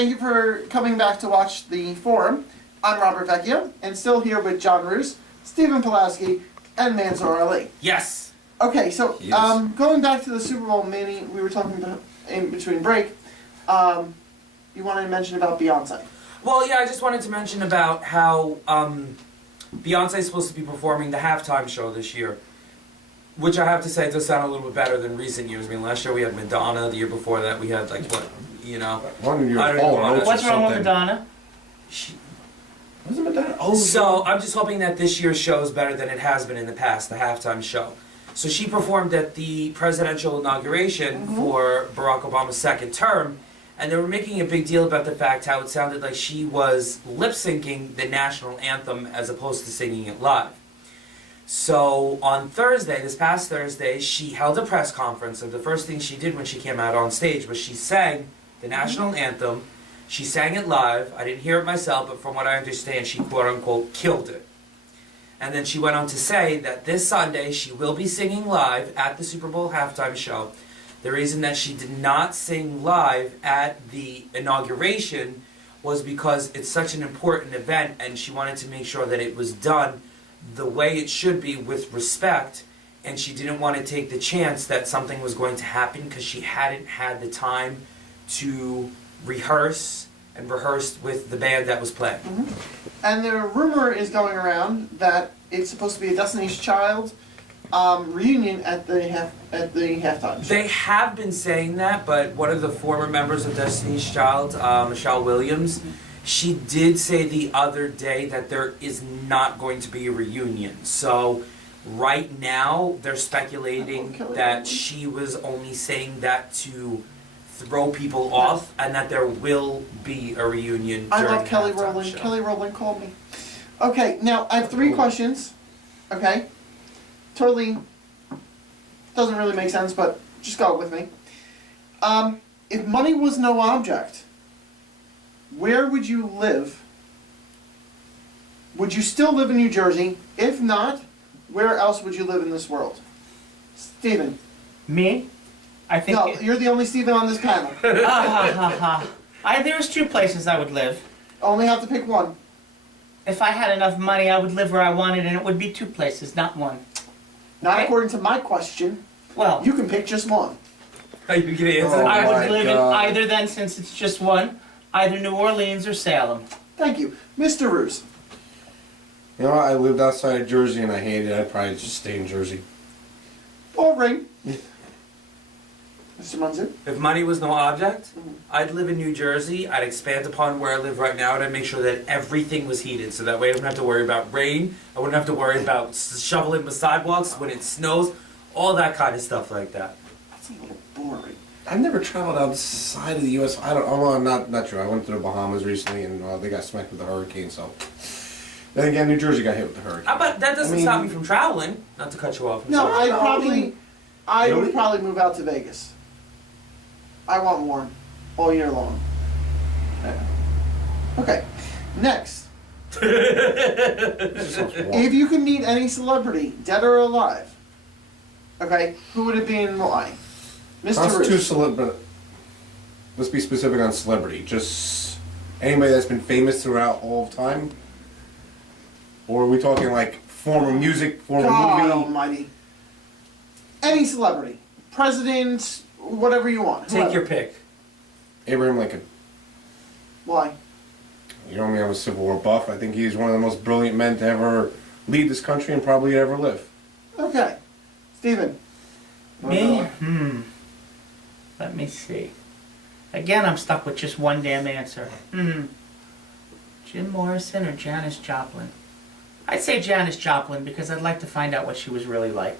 thank you for coming back to watch the forum. I'm Robert Vecchio, and still here with John Roos, Stephen Pulaski, and Mansour Ali. Yes. Okay, so going back to the Super Bowl mini, we were talking about in between break. You wanted to mention about Beyonce. Well, yeah, I just wanted to mention about how Beyonce is supposed to be performing the halftime show this year, which I have to say does sound a little bit better than recent years. I mean, last year we had Madonna. The year before that we had like what, you know? One year I don't know What's wrong with Madonna? Wasn't Madonna? Oh, So I'm just hoping that this year's show is better than it has been in the past, the halftime show. So she performed at the presidential inauguration for Barack Obama's second term, and they were making a big deal about the fact how it sounded like she was lip-syncing the national anthem as opposed to singing it live. So on Thursday, this past Thursday, she held a press conference, and the first thing she did when she came out on stage was she sang the national anthem. She sang it live. I didn't hear it myself, but from what I understand, she quote-unquote killed it. And then she went on to say that this Sunday she will be singing live at the Super Bowl halftime show. The reason that she did not sing live at the inauguration was because it's such an important event, and she wanted to make sure that it was done the way it should be with respect, and she didn't want to take the chance that something was going to happen because she hadn't had the time to rehearse with the band that was playing. And the rumor is going around that it's supposed to be a Destiny's Child reunion at the halftime show. They have been saying that, but one of the former members of Destiny's Child, Michelle Williams, she did say the other day that there is not going to be a reunion. So right now they're speculating that she was only saying that to throw people off, and that there will be a reunion during I love Kelly the halftime Rowland. show. Kelly Rowland called me. Okay, now I have 3 questions. Okay? Totally doesn't really make sense, but just go with me. If money was no object, where would you live? Would you still live in New Jersey? If not, where else would you live in this world? Stephen. Me? I think. No, you're the only Stephen on this panel. There's 2 places I would live. Only have to pick one. If I had enough money, I would live where I wanted, and it would be 2 places, not 1. Not Okay. according to my question. Well, You can pick just one. Are you gonna answer Oh, that? I my would live in God. either then, since it's just 1, either New Orleans or Salem. Thank you. Mr. Roos. You know what? I lived outside of Jersey and I hated it. I'd probably just stay in Jersey. Or ring. Mr. Munzer. If money was no object, I'd live in New Jersey. I'd expand upon where I live right now, and I'd make sure that everything was heated, so that way I wouldn't have to worry about rain. I wouldn't have to worry about shoveling the sidewalks when it snows, all that kind of stuff like that. That's a little boring. I've never traveled outside of the U.S. I don't. Oh, well, not true. I went to the Bahamas recently, and they got smacked with a hurricane. So then again, New Jersey got hit with the hurricane. But that doesn't stop me from traveling. Not to cut you off. I'm No, sorry. I Really? would probably move out to Vegas. I want warm all year long. Yeah. Okay. Next. If you could meet any celebrity, dead or alive, okay, who would it be and why? Mr. Roos. But let's be specific on celebrity. Just anybody that's been famous throughout all of time, or are we talking like former music, former God movie? almighty. Any celebrity. President, whatever you want. Take whoever. your pick. Abraham Lincoln. Why? You know me, I'm a Civil War buff. I think he's one of the most brilliant men to ever lead this country and probably ever live. Okay. Stephen. Me? Let me see. Again, I'm stuck with just 1 damn answer. Jim Morrison or Janis Joplin? I'd say Janis Joplin because I'd like to find out what she was really like.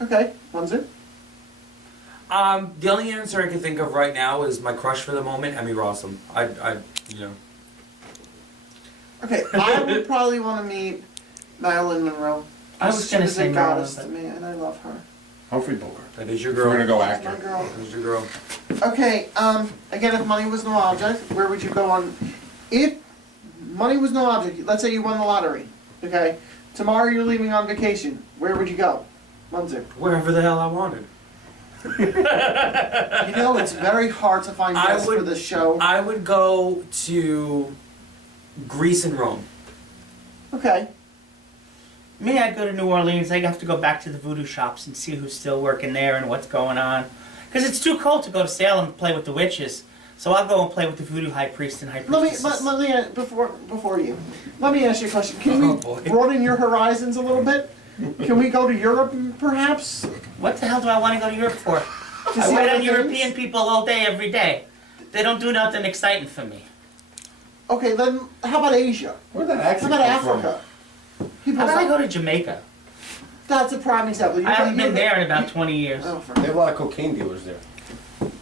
Okay. Munzer. The only answer I can think of right now is my crush for the moment, Emmy Rossum. You know. Okay, I would probably want to meet Marilyn Monroe. I was going to say a goddess Marilyn, to me, and I love her. Humphrey Bogart. That is your If we're girl. gonna go She's my actor. girl. That is your girl. Okay, again, if money was no object, where would you go on? If money was no object, let's say you won the lottery, okay? Tomorrow you're leaving on vacation. Where would you go? Munzer. Wherever the hell I wanted. You know, it's very hard to find I guests for would- this show. I would go to Greece and Rome. Okay. Me, I'd go to New Orleans. I have to go back to the voodoo shops and see who's still working there and what's going on. Because it's too cold to go to Salem and play with the witches. So I'll go and play with the voodoo high priest and high priestesses. Let me before you. Let me ask you a question. Can Oh, we boy. broaden your horizons a little bit? Can we go to Europe, perhaps? What the hell do I want to go to Europe for? To I see wait other on things? European people all day, every day. They don't do nothing exciting for me. Okay, then how about Asia? Where'd that How accent about come from? Africa? How People about I say, go to Jamaica? that's a prime example. I haven't been there in about 20 years. Oh, for They have a lot of cocaine dealers there.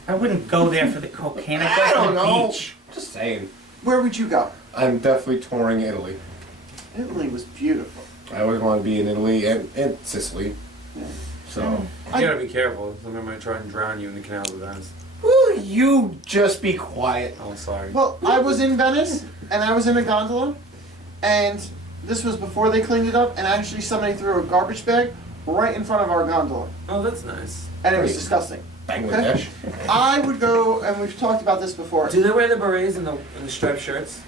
I wouldn't go there for the cocaine. I'd I go don't to the know. beach. Just saying. Where would you go? I'm definitely touring Italy. Italy was beautiful. I always want to be in Italy and Sicily. Yeah. So. You gotta be careful. Somebody might try and drown you in the canals of Venice. Will you just be quiet? Oh, sorry. Well, I was in Venice, and I was in a gondola, and this was before they cleaned it up, and actually somebody threw a garbage bag right in front of our gondola, Oh, that's nice. and it was Great. disgusting. Bangladesh. I would go, and we've talked about this before. Do they wear the berets and the striped shirts?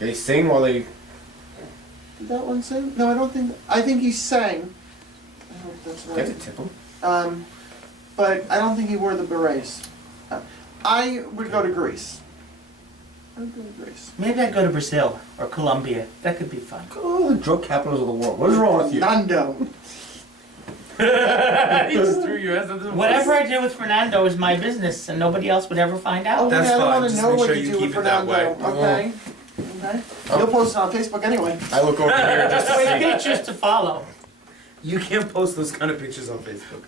They sing while they. Did that one sing? No, I don't think. I think he sang. I hope that's Get to right. tip them. But I don't think he wore the berets. I would go to Greece. I would go to Greece. Maybe I'd go to Brazil or Colombia. That could be fun. Oh, the drug capitals of the world. What is wrong with you? Fernando. He just threw your ass under the Whatever bus. I do with Fernando is my business, and nobody else would ever find Oh, out. That's yeah, I don't fine. want to Just know make what sure you you do with keep it that Fernando. way. Okay. Okay. You'll post it on Facebook anyway. I look over here just to With see. pictures to follow. You can't post those kind of pictures on Facebook.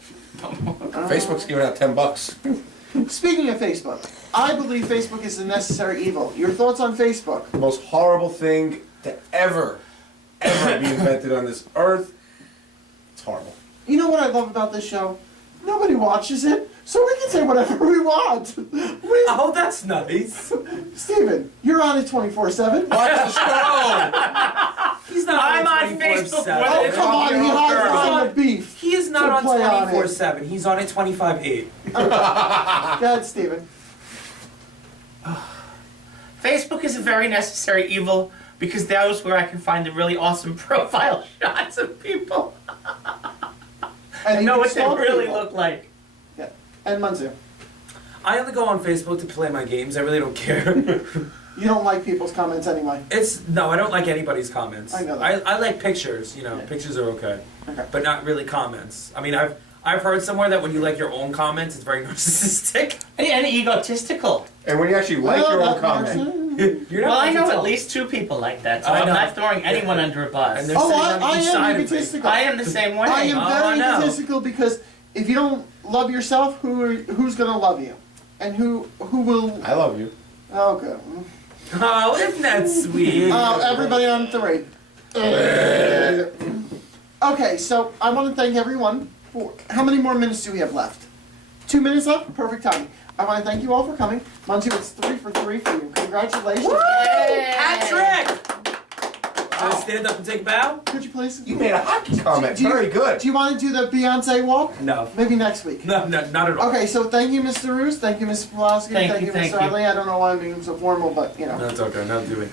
Facebook's giving out $10. Speaking of Facebook, I believe Facebook is a necessary evil. Your thoughts on Facebook? The most horrible thing to ever be invented on this earth. It's horrible. You know what I love about this show? Nobody watches it, so we can say whatever we want. Oh, that's nice. Steven, you're on it 24/7. Watch the show! He's not I'm on on it Facebook 24/7. more Oh, than come on, he Girl. hides Girl. behind the beef. He is not To on play on it. 24/7. He's on it 25/8. Go ahead, Steven. Facebook is a very necessary evil because that is where I can find the really awesome profile shots of people. And I you know can what they stalk really people. look like. Yeah. And Munzu. I only go on Facebook to play my games. I really don't care. You don't like people's comments anyway. No, I don't like anybody's comments. I know that. I like pictures. You know, Yeah. pictures are okay, Okay. but not really comments. I mean, I've heard somewhere that when you like your own comments, it's very narcissistic. And egotistical. And when you actually like Well, your own that comment. You're not Well, I allowed to know tell. at least 2 people like that, so I I'm know. not throwing anyone under a bus. And they're Oh, sitting I on each side am of me. egotistical. I am the same way. I am Oh, I very know. egotistical because if you don't love yourself, who's gonna love you? And who will? I love you. Oh, good. Oh, isn't that sweet? Everybody on 3. Okay, so I want to thank everyone for. How many more minutes do we have left? 2 minutes left. Perfect timing. I want to thank you all for coming. Manju, it's 3 for 3 for you. Congratulations. Patrick! Should I stand up and take a bow? Could you please? You made a hockey comment. Do you- Very good. Do you want to do the Beyonce walk? No. Maybe next week. No, not at all. Okay, so thank you, Mr. Roos. Thank you, Mr. Pulaski. Thank you, Mr. thank you. Adley. I don't know why I'm being so formal, but you know. No, it's okay. Not doing.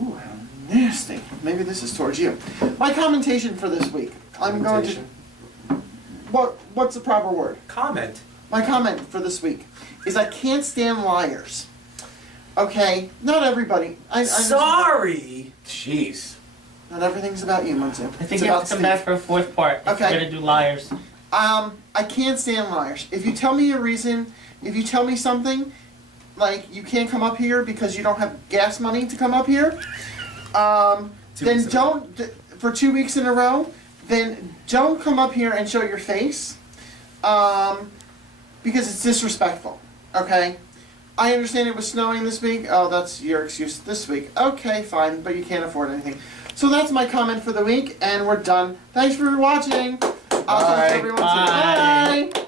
Ooh, how nasty. Maybe this is towards you. My commentation for this week. I'm going to. What's the proper word? Comment. My comment for this week is I can't stand liars. Okay, not everybody. I Sorry. Jeez. Not everything's about you, Munzu. I think you have to come back for a 4th part if Okay. you're going to do liars. I can't stand liars. If you tell me a reason, if you tell me something, like you can't come up here because you don't have gas money to come up here, 2 then weeks in a row. for 2 weeks in a row, then don't come up here and show your face, because it's disrespectful, okay? I understand it was snowing this week. Oh, that's your excuse this week. Okay, fine, but you can't afford anything. So that's my comment for the week, and we're done. Thanks for watching. I'll talk to Bye. everyone soon. Bye. Bye.